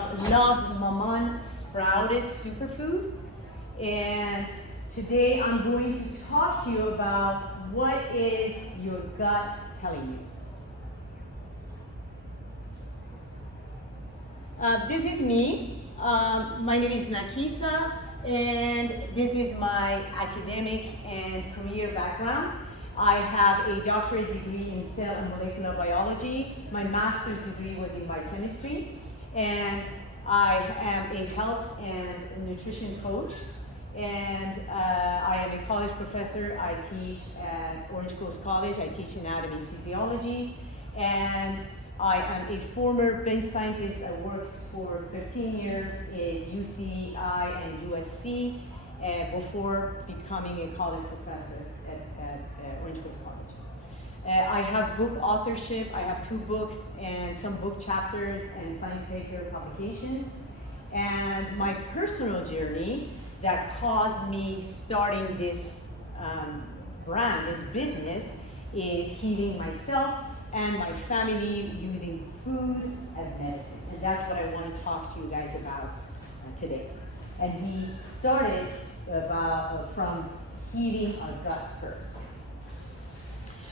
of Love Maman sprouted superfood, and today I'm going to talk to you about what is your gut telling you. This is me. My name is Nakisa, and this is my academic and career background. I have a doctorate degree in cell and molecular biology. My master's degree was in biochemistry, and I am a health and nutrition coach. And I am a college professor. I teach at Orange Coast College. I teach anatomy and physiology. And I am a former bench scientist. I worked for 13 years in UCI and USC before becoming a college professor at Orange Coast College. I have book authorship. I have 2 books and some book chapters and science paper publications. And my personal journey that caused me starting this brand, this business, is healing myself and my family using food as medicine. And that's what I want to talk to you guys about today. And we started from healing our gut first.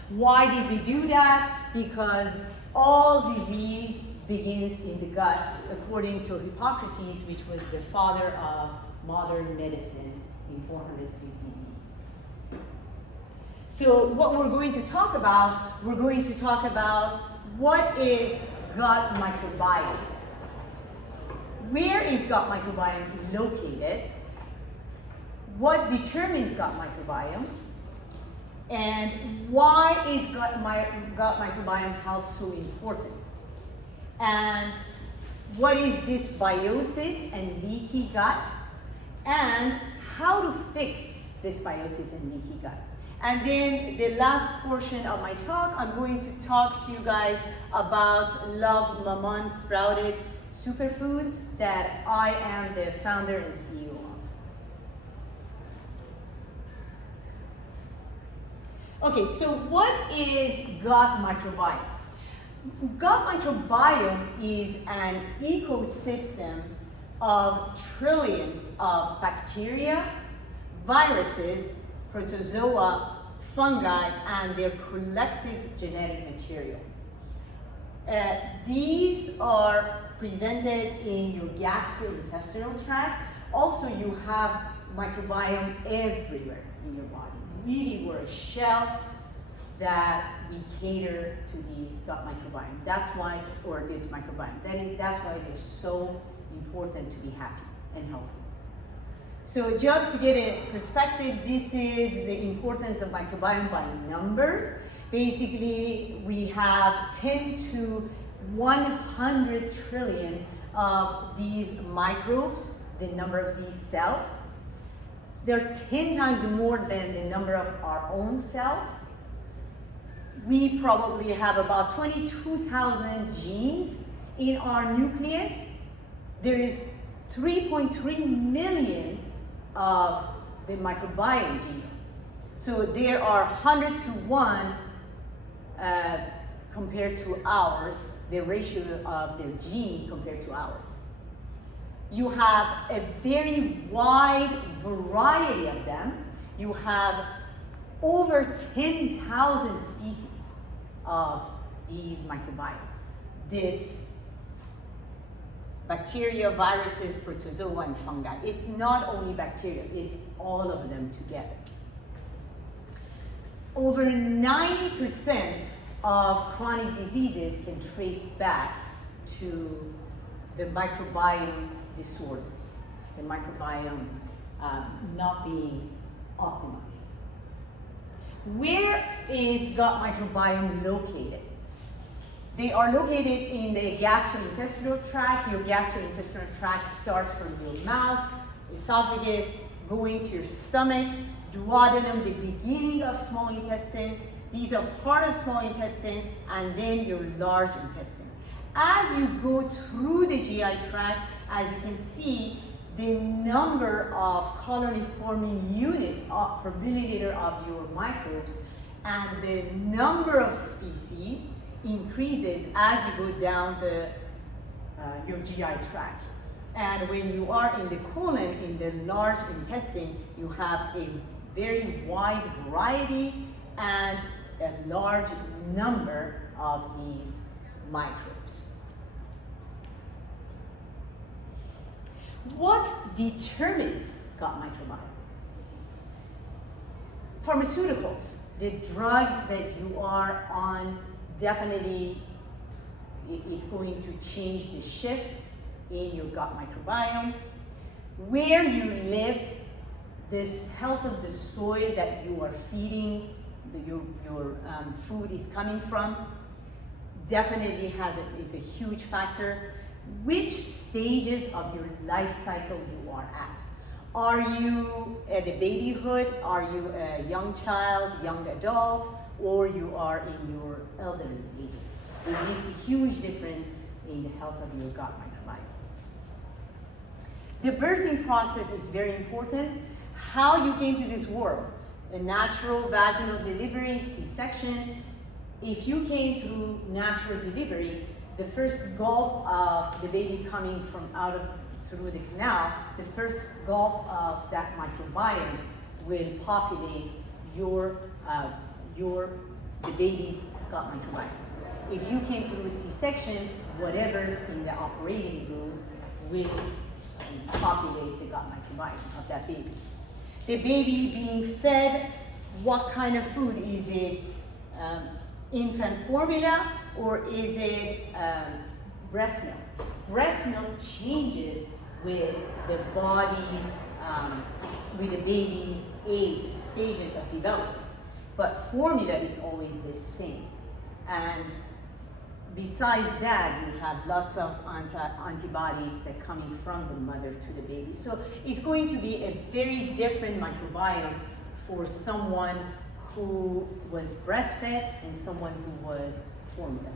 Why did we do that? Because all disease begins in the gut, according to Hippocrates, which was the father of modern medicine in 450 BC. So what we're going to talk about, what is gut microbiome. Where is gut microbiome located? What determines gut microbiome? And why is gut microbiome health so important? And what is dysbiosis and leaky gut? And how to fix dysbiosis and leaky gut. And then the last portion of my talk, I'm going to talk to you guys about Love Maman sprouted superfood that I am the founder and CEO of. Okay, so what is gut microbiome? Gut microbiome is an ecosystem of trillions of bacteria, viruses, protozoa, fungi, and their collective genetic material. These are presented in your gastrointestinal tract. Also, you have microbiome everywhere in your body. Really, we're a shell that we cater to these gut microbiome. That's why, or this microbiome. That's why they're so important to be happy and healthy. So just to get a perspective, this is the importance of microbiome by numbers. Basically, we have 10 to 100 trillion of these microbes, the number of these cells. They're 10 times more than the number of our own cells. We probably have about 22,000 genes in our nucleus. There is 3.3 million of the microbiome genome. So there are 100 to 1 compared to ours, the ratio of their gene compared to ours. You have a very wide variety of them. You have over 10,000 species of these microbiome. This bacteria, viruses, protozoa, and fungi. It's not only bacteria, it's all of them together. Over 90% of chronic diseases can trace back to the microbiome disorders, the microbiome not being optimized. Where is gut microbiome located? They are located in the gastrointestinal tract. Your gastrointestinal tract starts from your mouth, esophagus, going to your stomach, duodenum, the beginning of small intestine. These are part of small intestine, and then your large intestine. As you go through the GI tract, as you can see, the number of colony-forming unit per milliliter of your microbes and the number of species increases as you go down the your GI tract. And when you are in the colon, in the large intestine, you have a very wide variety and a large number of these microbes. What determines gut microbiome? Pharmaceuticals, the drugs that you are on, definitely it's going to change the shift in your gut microbiome. Where you live, this health of the soil that you are feeding, your food is coming from, definitely is a huge factor. Which stages of your life cycle you are at? Are you at the babyhood? Are you a young child, young adult, or you are in your elderly ages? It makes a huge difference in the health of your gut microbiome. The birthing process is very important. How you came to this world, a natural vaginal delivery, C-section. If you came through natural delivery, the first gulp of the baby coming from through the canal, the first gulp of that microbiome will populate the baby's gut microbiome. If you came through a C-section, whatever's in the operating room will populate the gut microbiome of that baby. The baby being fed, what kind of food? Is it infant formula or is it breast milk? Breast milk changes with the body's, with the baby's age, stages of development. But formula is always the same. And besides that, you have lots of antibodies that coming from the mother to the baby. So it's going to be a very different microbiome for someone who was breastfed and someone who was formula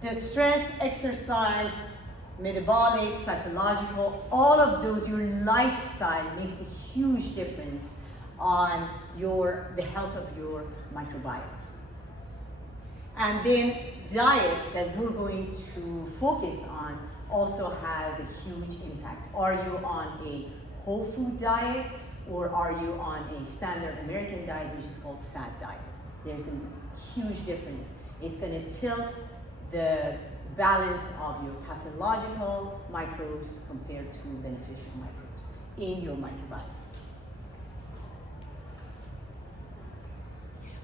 fed. The stress, exercise, metabolic, psychological, all of those, your lifestyle makes a huge difference on the health of your microbiome. And then diet that we're going to focus on also has a huge impact. Are you on a whole food diet or are you on a standard American diet, which is called SAD diet? There's a huge difference. It's going to tilt the balance of your pathological microbes compared to beneficial microbes in your microbiome.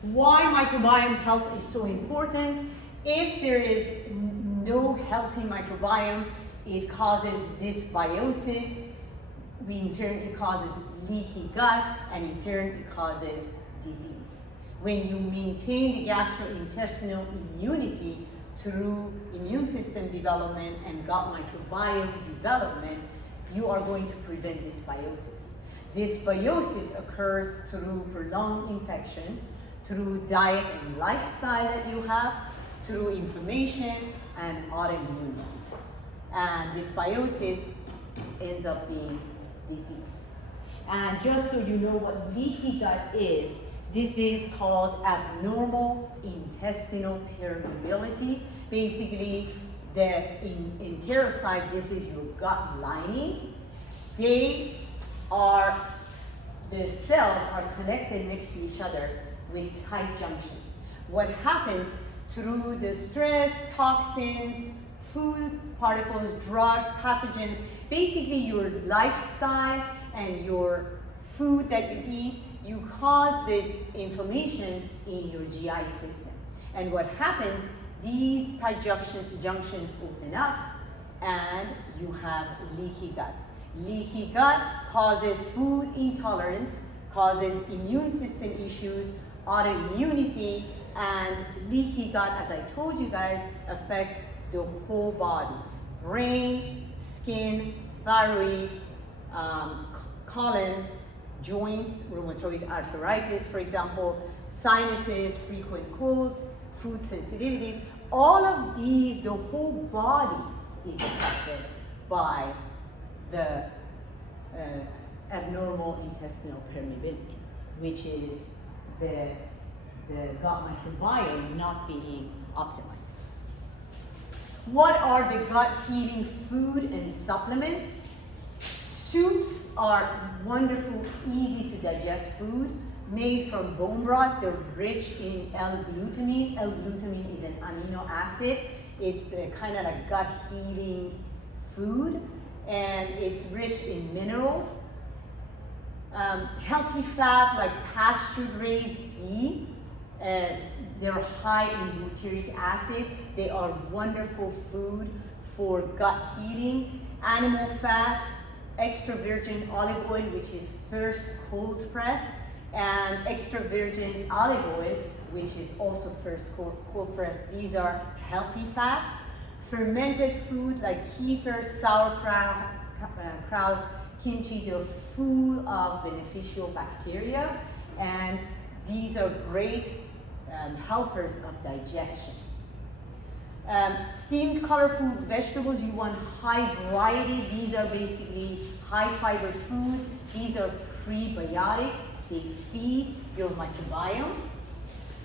Why microbiome health is so important? If there is no healthy microbiome, it causes dysbiosis. In turn, it causes leaky gut, and in turn, it causes disease. When you maintain the gastrointestinal immunity through immune system development and gut microbiome development, you are going to prevent dysbiosis. Dysbiosis occurs through prolonged infection, through diet and lifestyle that you have, through inflammation and autoimmunity. And dysbiosis ends up being disease. And just so you know what leaky gut is, this is called abnormal intestinal permeability. Basically, the enterocyte, this is your gut lining. The cells are connected next to each other with tight junction. What happens through the stress, toxins, food particles, drugs, pathogens, basically your lifestyle and your food that you eat, you cause the inflammation in your GI system. And what happens, these tight junctions open up and you have leaky gut. Leaky gut causes food intolerance, causes immune system issues, autoimmunity, and leaky gut, as I told you guys, affects the whole body. Brain, skin, thyroid, colon, joints, rheumatoid arthritis, for example, sinuses, frequent colds, food sensitivities. All of these, the whole body is affected by the abnormal intestinal permeability, which is the gut microbiome not being optimized. What are the gut healing food and supplements? Soups are wonderful, easy to digest food made from bone broth. They're rich in L-glutamine. L-glutamine is an amino acid. It's kind of like gut healing food, and it's rich in minerals. Healthy fat like pasture-raised ghee. They're high in butyric acid. They are wonderful food for gut healing. Animal fat, extra virgin olive oil, which is first cold pressed, and extra virgin olive oil, which is also first cold pressed. These are healthy fats. Fermented food like kefir, sauerkraut, kimchi, they're full of beneficial bacteria, and these are great helpers of digestion. Steamed colorful vegetables, you want high variety. These are basically high fiber food. These are prebiotics. They feed your microbiome.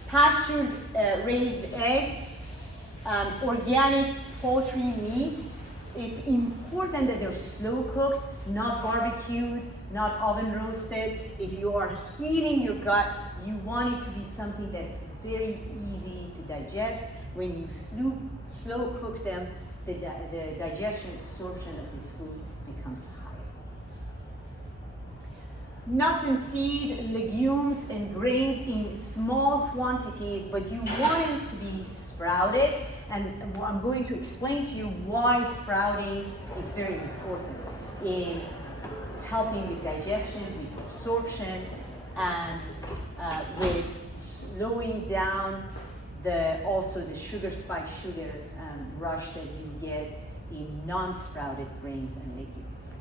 Pasture raised eggs, organic poultry meat. It's important that they're slow cooked, not barbecued, not oven roasted. If you are heating your gut, you want it to be something that's very easy to digest. When you slow cook them, the digestion absorption of this food becomes higher. Nuts and seeds, legumes and grains in small quantities, but you want them to be sprouted. And I'm going to explain to you why sprouting is very important in helping with digestion, with absorption, and with slowing down also the sugar spike sugar rush that you get in non-sprouted grains and legumes.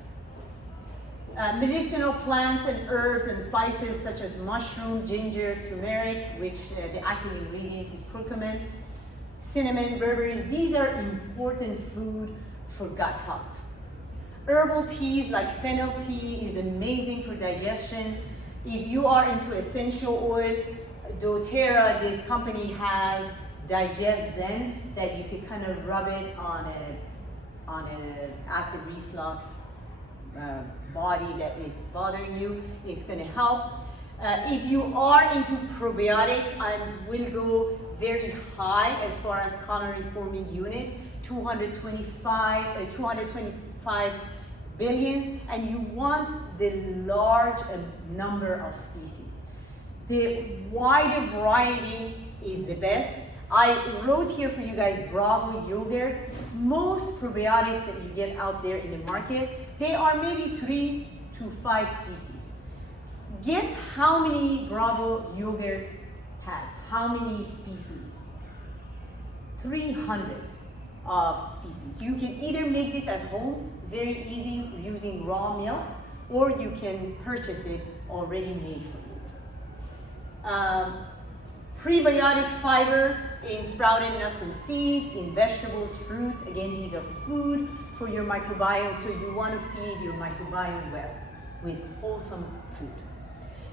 Medicinal plants and herbs and spices such as mushroom, ginger, turmeric, which the active ingredient is curcumin, cinnamon, berberries. These are important food for gut health. Herbal teas like fennel tea is amazing for digestion. If you are into essential oil, doTERRA, this company has Digest Zen that you can kind of rub it on an acid reflux body that is bothering you. It's going to help. If you are into probiotics, I will go very high as far as calorie forming units, 225 billions, and you want the large number of species. The wider variety is the best. I wrote here for you guys Bravo yogurt. Most probiotics that you get out there in the market, they are maybe 3 to 5 species. Guess how many Bravo yogurt has? How many species? 300 of species. You can either make this at home, very easy, using raw milk, or you can purchase it already made for you. Prebiotic fibers in sprouted nuts and seeds, in vegetables, fruits. Again, these are food for your microbiome, so you want to feed your microbiome well with wholesome food.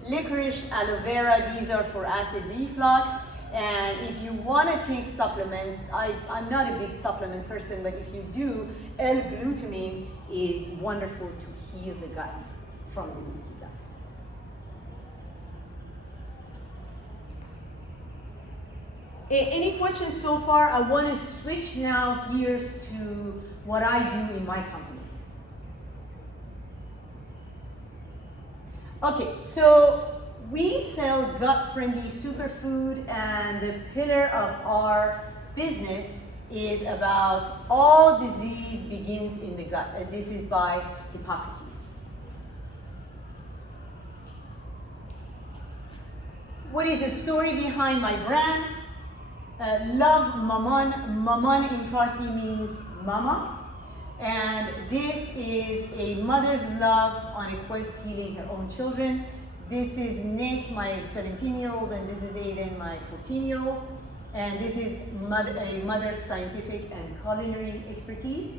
Licorice, aloe vera, these are for acid reflux. And if you want to take supplements, I'm not a big supplement person, but if you do, L-glutamine is wonderful to heal the gut from the leaky gut. Any questions so far? I want to switch now gears to what I do in my company. Okay, so we sell gut-friendly superfood, and the pillar of our business is about all disease begins in the gut. This is by Hippocrates. What is the story behind my brand? Love Maman. Maman in Farsi means mama. And this is a mother's love on a quest healing her own children. This is Nick, my 17-year-old, and this is Aiden, my 14-year-old. And this is a mother's scientific and culinary expertise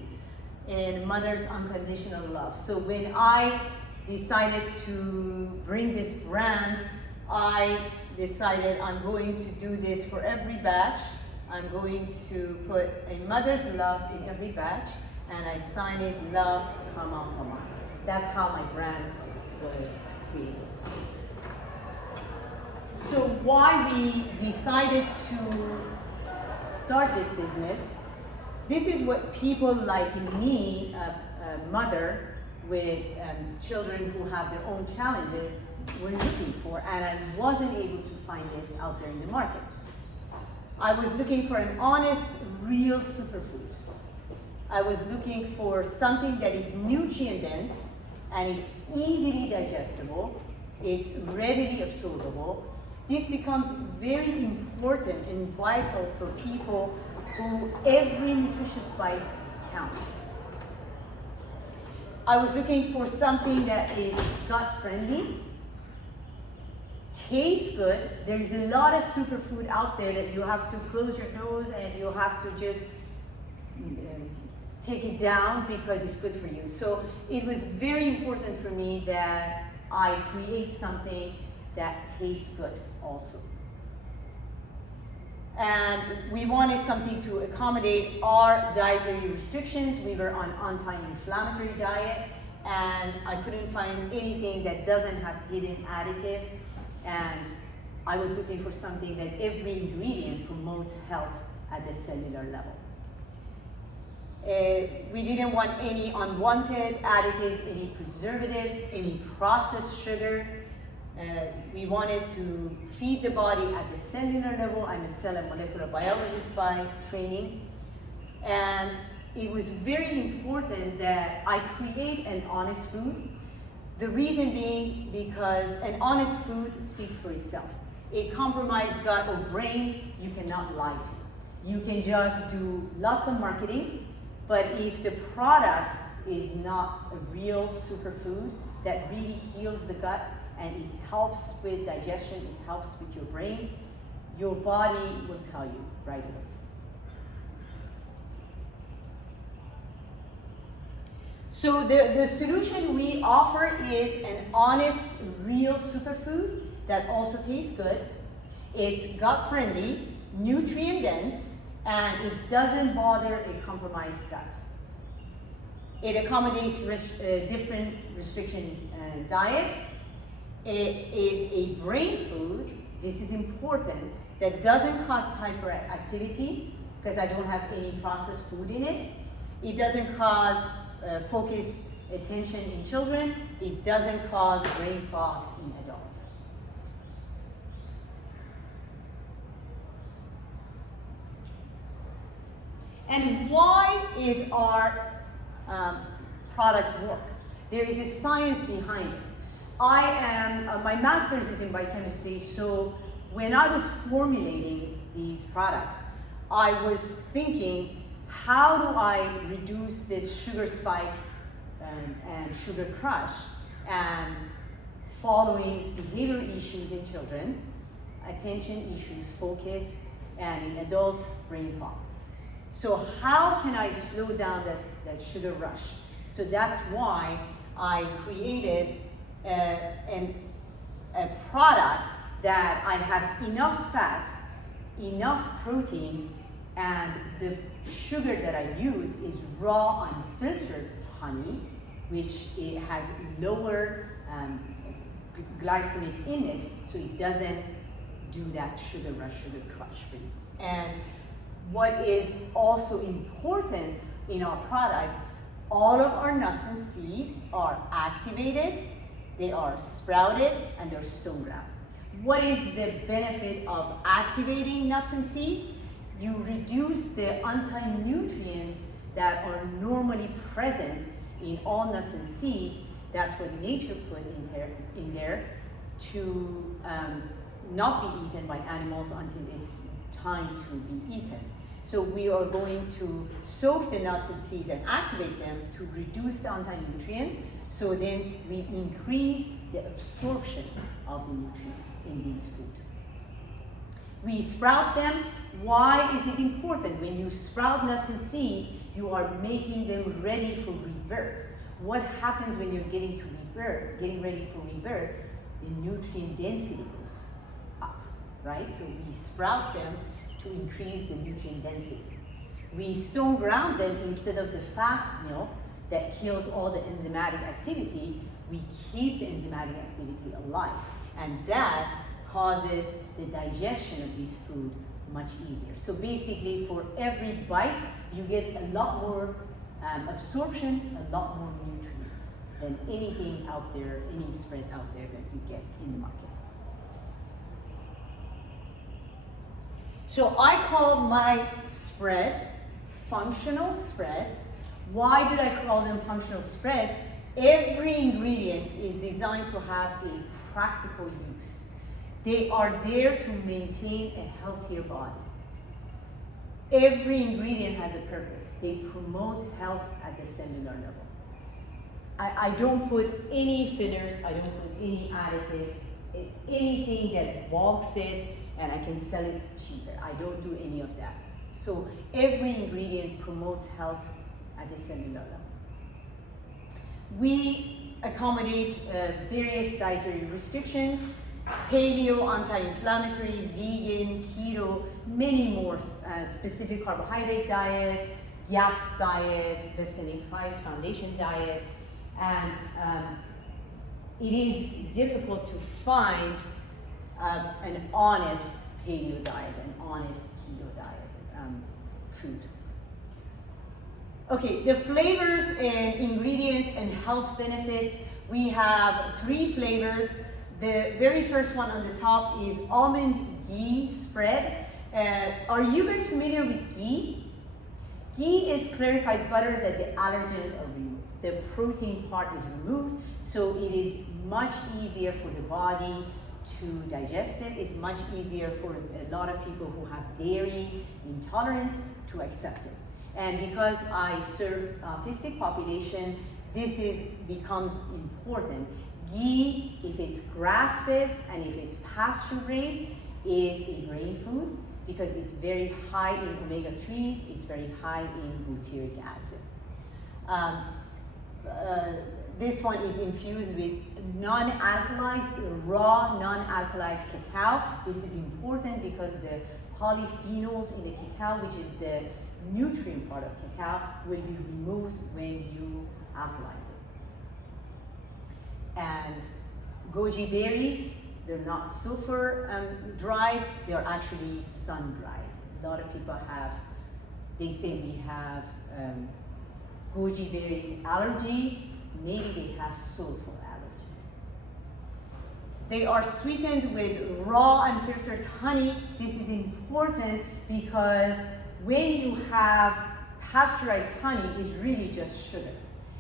and mother's unconditional love. So when I decided to bring this brand, I decided I'm going to do this for every batch I'm going to put a mother's love in every batch, and I sign it love, comma. That's how my brand was created. So why we decided to start this business, this is what people like me, a mother with children who have their own challenges, were looking for, and I wasn't able to find this out there in the market. I was looking for an honest, real superfood. I was looking for something that is nutrient dense and it's easily digestible, it's readily absorbable. This becomes very important and vital for people who every nutritious bite counts. I was looking for something that is gut friendly, tastes good. There's a lot of superfood out there that you have to close your nose and you have to just take it down because it's good for you. So it was very important for me that I create something that tastes good also. And we wanted something to accommodate our dietary restrictions. We were on anti-inflammatory diet, and I couldn't find anything that doesn't have hidden additives. And I was looking for something that every ingredient promotes health at the cellular level. We didn't want any unwanted additives, any preservatives, any processed sugar. We wanted to feed the body at the cellular level. I'm a cell and molecular biologist by training. And it was very important that I create an honest food. The reason being because an honest food speaks for itself. A compromised gut or brain, you cannot lie to. You can just do lots of marketing, but if the product is not a real superfood that really heals the gut and it helps with digestion, it helps with your brain, your body will tell you right away. So the solution we offer is an honest, real superfood that also tastes good. It's gut friendly, nutrient dense, and it doesn't bother a compromised gut. It accommodates different restriction diets. It is a brain food, this is important, that doesn't cause hyperactivity because I don't have any processed food in it. It doesn't cause focused attention in children. It doesn't cause brain fogs in adults. And why is our products work? There is a science behind it. My master's is in biochemistry, so when I was formulating these products, I was thinking, how do I reduce this sugar spike and sugar crush and following behavioral issues in children, attention issues, focus, and in adults, brain fogs. So how can I slow down that sugar rush? So that's why I created a product that I have enough fat, enough protein, and the sugar that I use is raw, unfiltered honey, which it has lower glycemic index, so it doesn't do that sugar rush, sugar crush for you. And what is also important in our product, all of our nuts and seeds are activated, they are sprouted, and they're stone ground. What is the benefit of activating nuts and seeds? You reduce the anti-nutrients that are normally present in all nuts and seeds. That's what nature put in there to not be eaten by animals until it's time to be eaten. So we are going to soak the nuts and seeds and activate them to reduce the anti-nutrients, so then we increase the absorption of the nutrients in these food. We sprout them. Why is it important? When you sprout nuts and seeds, you are making them ready for rebirth. What happens when you're getting ready for rebirth? The nutrient density goes up, right? So we sprout them to increase the nutrient density. We stone ground them instead of the fast mill that kills all the enzymatic activity. We keep the enzymatic activity alive, and that causes the digestion of this food much easier. So basically, for every bite, you get a lot more absorption, a lot more nutrients than anything out there, any spread out there that you get in the market. So I call my spreads functional spreads. Why did I call them functional spreads? Every ingredient is designed to have a practical use. They are there to maintain a healthier body. Every ingredient has a purpose. They promote health at the cellular level. I don't put any fillers, I don't put any additives, anything that bulks it and I can sell it cheaper. I don't do any of that. So every ingredient promotes health at the cellular level. We accommodate various dietary restrictions: paleo, anti-inflammatory, vegan, keto, many more, specific carbohydrate diet, GAPS diet, Weston Price Foundation diet, and it is difficult to find an honest paleo diet, an honest keto diet food. Okay, the flavors and ingredients and health benefits. We have 3 flavors. The very first one on the top is almond ghee spread. Are you guys familiar with ghee? Ghee is clarified butter that the allergens are removed. The protein part is removed, so it is much easier for the body to digest it. It's much easier for a lot of people who have dairy intolerance to accept it. And because I serve autistic population, this becomes important. Ghee, if it's grass-fed and if it's pasture-raised, is a grain food because it's very high in omega-3s, it's very high in butyric acid. This one is infused with non-alkalized, raw non-alkalized cacao. This is important because the polyphenols in the cacao, which is the nutrient part of cacao, will be removed when you alkalize it. And goji berries, they're not sulfur dried, they're actually sun dried. A lot of people they say we have goji berries allergy, maybe they have sulfur allergy. They are sweetened with raw unfiltered honey. This is important because when you have pasteurized honey, it's really just sugar.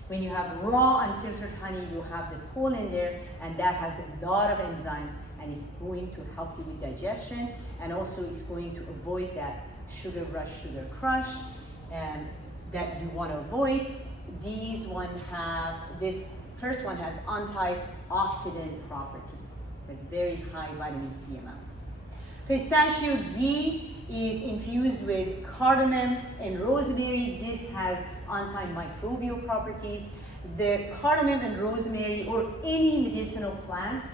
When you have raw unfiltered honey, you have the pollen there, and that has a lot of enzymes, and it's going to help you with digestion, and also it's going to avoid that sugar rush, sugar crush, and that you want to avoid. This first one has antioxidant property. It's very high vitamin C amount. Pistachio ghee is infused with cardamom and rosemary. This has antimicrobial properties. The cardamom and rosemary, or any medicinal plants,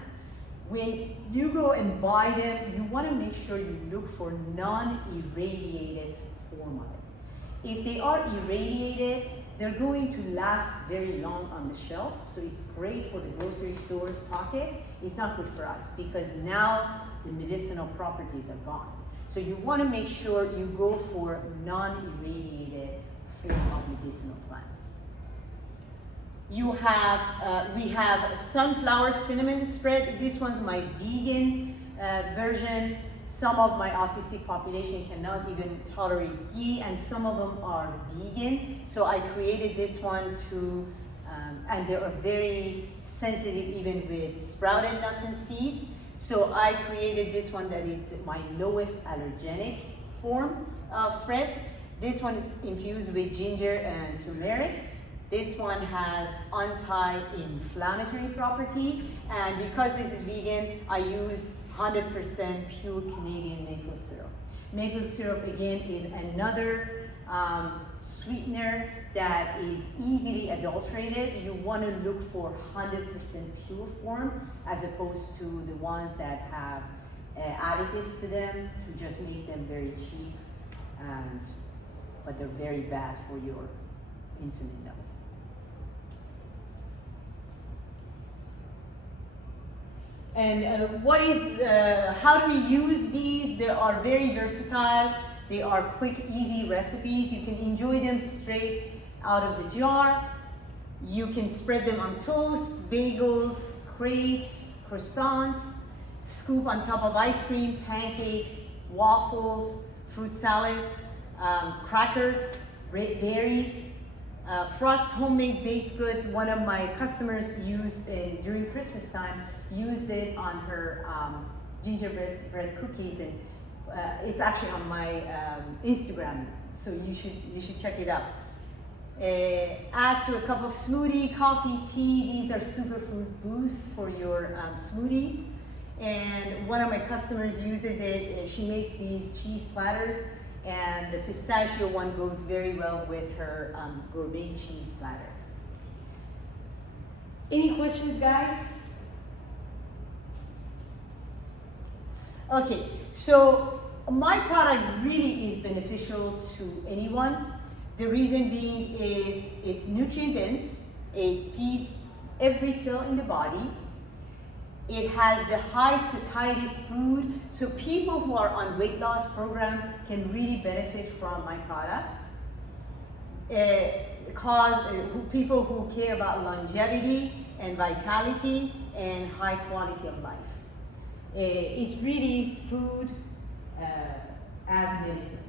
when you go and buy them, you want to make sure you look for non-irradiated form of it. If they are irradiated, they're going to last very long on the shelf, so it's great for the grocery store's pocket. It's not good for us because now the medicinal properties are gone. So you want to make sure you go for non-irradiated form of medicinal plants. We have sunflower cinnamon spread. This one's my vegan version. Some of my autistic population cannot even tolerate ghee, and some of them are vegan. So I created this one to, and they are very sensitive even with sprouted nuts and seeds. So I created this one that is my lowest allergenic form of spreads. This one is infused with ginger and turmeric. This one has anti-inflammatory property, and because this is vegan, I use 100% pure Canadian maple syrup. Maple syrup, again, is another sweetener that is easily adulterated. You want to look for 100% pure form as opposed to the ones that have additives to them to just make them very cheap, but they're very bad for your insulin level. And how do we use these? They are very versatile. They are quick, easy recipes. You can enjoy them straight out of the jar. You can spread them on toast, bagels, crepes, croissants, scoop on top of ice cream, pancakes, waffles, fruit salad, crackers, berries, frost homemade baked goods. One of my customers used during Christmas time, used it on her gingerbread cookies, and it's actually on my Instagram, so you should check it out. Add to a cup of smoothie, coffee, tea. These are superfood boosts for your smoothies. And one of my customers uses it. She makes these cheese platters, and the pistachio one goes very well with her gourmet cheese platter. Any questions, guys? Okay, so my product really is beneficial to anyone. The reason being is it's nutrient dense, it feeds every cell in the body, it has the high satiety food, so people who are on weight loss program can really benefit from my products. People who care about longevity and vitality and high quality of life. It's really food as medicine.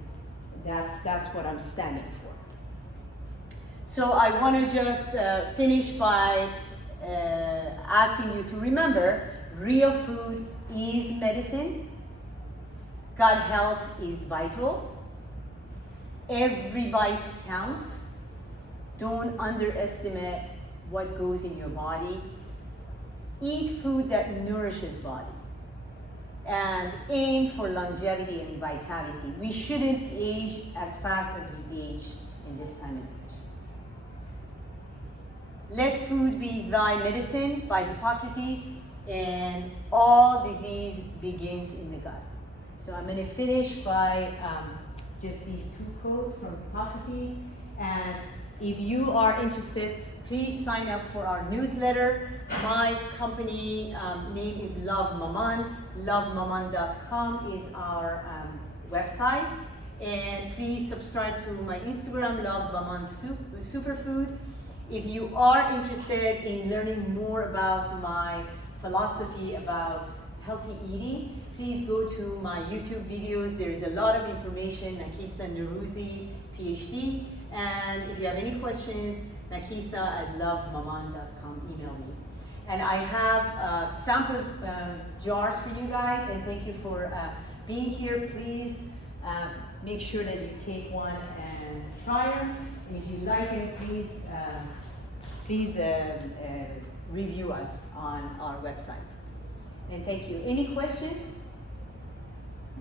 That's what I'm standing for. So I want to just finish by asking you to remember, real food is medicine. Gut health is vital. Every bite counts. Don't underestimate what goes in your body. Eat food that nourishes body. And aim for longevity and vitality. We shouldn't age as fast as we age in this time of age. Let food be thy medicine by Hippocrates, and all disease begins in the gut. So I'm going to finish by just these two quotes from Hippocrates. And if you are interested, please sign up for our newsletter. My company name is Love Maman. LoveMaman.com is our website. And please subscribe to my Instagram, Love Maman Superfood. If you are interested in learning more about my philosophy about healthy eating, please go to my YouTube videos. There's a lot of information, Nakisa Nowroozi, PhD. And if you have any questions, nakisa@lovemaman.com, email me. And I have sample jars for you guys, and thank you for being here. Please make sure that you take one and try them. And if you like it, please review us on our website. And thank you. Any questions?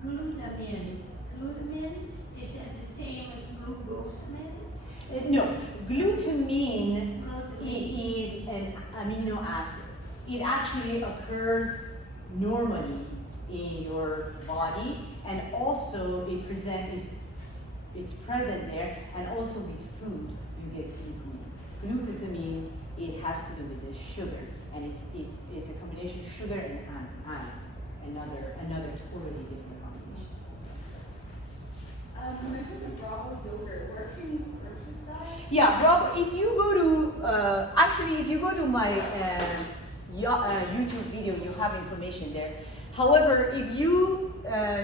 Glutamine. Glutamine, is that the same as glucosamine? No, glutamine is an amino acid. It actually occurs normally in your body, and also it's present there, and also with food you get glutamine. Glucosamine, it has to do with the sugar, and it's a combination of sugar and iron, another totally different combination. You mentioned the Bravo yogurt. Where can you purchase that? Yeah, Bravo. If you go to my YouTube video, you have information there. However, if you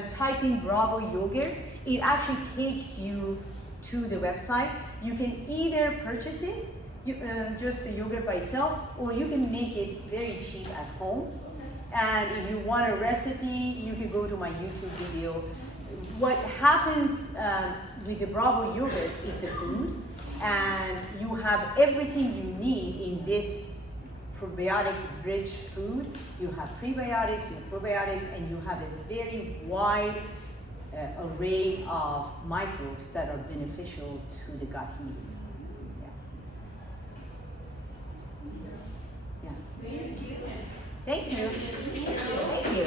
type in Bravo yogurt, it actually takes you to the website. You can either purchase it, just the yogurt by itself, or you can make it very cheap at home. Okay. And if you want a recipe, you can go to my YouTube video. What happens with the Bravo yogurt, it's a food, and you have everything you need in this probiotic-rich food. You have prebiotics, you have probiotics, and you have a very wide array of microbes that are beneficial to the gut healing. Yeah. Thank you. Thank you. Thank you.